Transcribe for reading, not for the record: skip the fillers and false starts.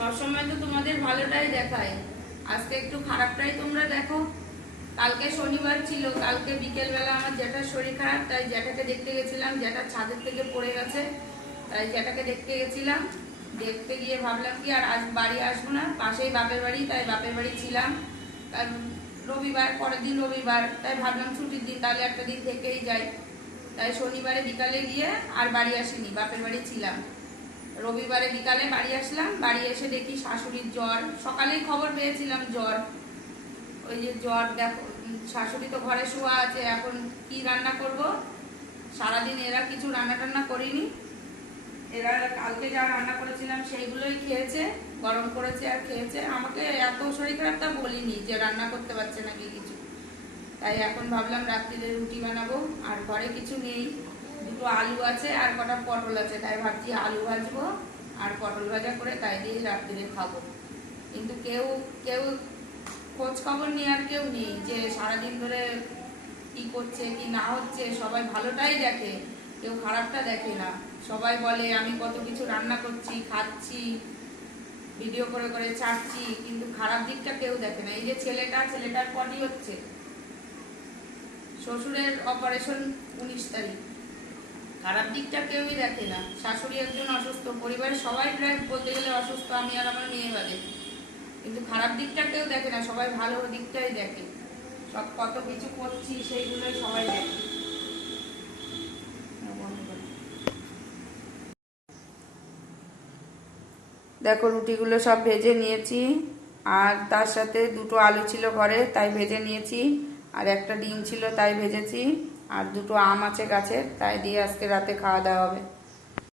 সবসময় তো তোমাদের ভালোটাই দেখায়, আজকে একটু খারাপটাই তোমরা দেখো। কালকে শনিবার ছিল, কালকে বিকেলবেলা আমার জ্যাঠার শরীর খারাপ, তাই জ্যাঠাকে দেখতে গেছিলাম। জ্যাঠা ছাদের থেকে পড়ে গেছে, তাই জ্যাঠাকে দেখতে গেছিলাম। দেখতে গিয়ে ভাবলাম কি আর আজ বাড়ি আসবো না, পাশেই বাপের বাড়ি, তাই বাপের বাড়ি ছিলাম। রবিবার, পরের দিন রবিবার, তাই ভাবলাম ছুটির দিন, তাহলে একটা দিন থেকেই যাই। তাই শনিবারে বিকালে গিয়ে আর বাড়ি আসিনি, বাপের বাড়ি ছিলাম। রবিবারে বিকালে বাড়ি আসলাম, বাড়ি এসে দেখি শাশুড়ির জ্বর। সকালেই খবর পেয়েছিলাম জ্বর, ওই যে জ্বর। দেখো শাশুড়ি তো ঘরে শোয়া আছে, এখন কি রান্না করব। সারাদিন এরা কিছু রান্না টান্না করিনি, এরা কালকে যা রান্না করেছিলাম সেইগুলোই খেয়েছে, গরম করেছে আর খেয়েছে। আমাকে এত শরীর খারাপটা বলিনি যে রান্না করতে পারছে নাকি কিছু। তাই এখন ভাবলাম রাত্রিরে রুটি বানাবো, আর ঘরে কিছু নেই, দুটো আলু আছে আর কটা পটল আছে, তাই ভাবছি আলু ভাজবো আর পটল ভাজা করে তাই দিয়ে রাত্রিরে খাবো। কিন্তু কেউ কেউ খোঁজ খবর নেওয়ার কেউ নেই যে সারাদিন ধরে কি করছে কি না হচ্ছে। সবাই ভালোটাই দেখে, কেউ খারাপটা দেখে না। সবাই বলে আমি কত কিছু রান্না করছি, খাচ্ছি, ভিডিও করে করে ছাড়ছি, কিন্তু খারাপ দিকটা কেউ দেখে না। এই যে ছেলেটার পরই হচ্ছে, শ্বশুরের অপারেশন 19 তারিখ, খারাপ দিকটা কেউই দেখে না। শাশুড়ি একজন অসুস্থ, পরিবারের সবাই প্রায় বলতে গেলে অসুস্থ, আমি আর আমার মেয়ে বাদে, কিন্তু খারাপ দিকটা কেউ দেখে না, সবাই ভালো দিকটাই দেখে। সব কত কিছু করছি সেইগুলোই সবাই দেখে। দেখো রুটিগুলো সব ভেজে নিয়েছি, আর তার সাথে দুটো আলু ছিল ঘরে তাই ভেজে নিয়েছি, আর একটা ডিম ছিল তাই ভেজেছি, আর দুটো আম আছে গাছের, তাই দিয়ে আজকে রাতে খাওয়া দাওয়া হবে।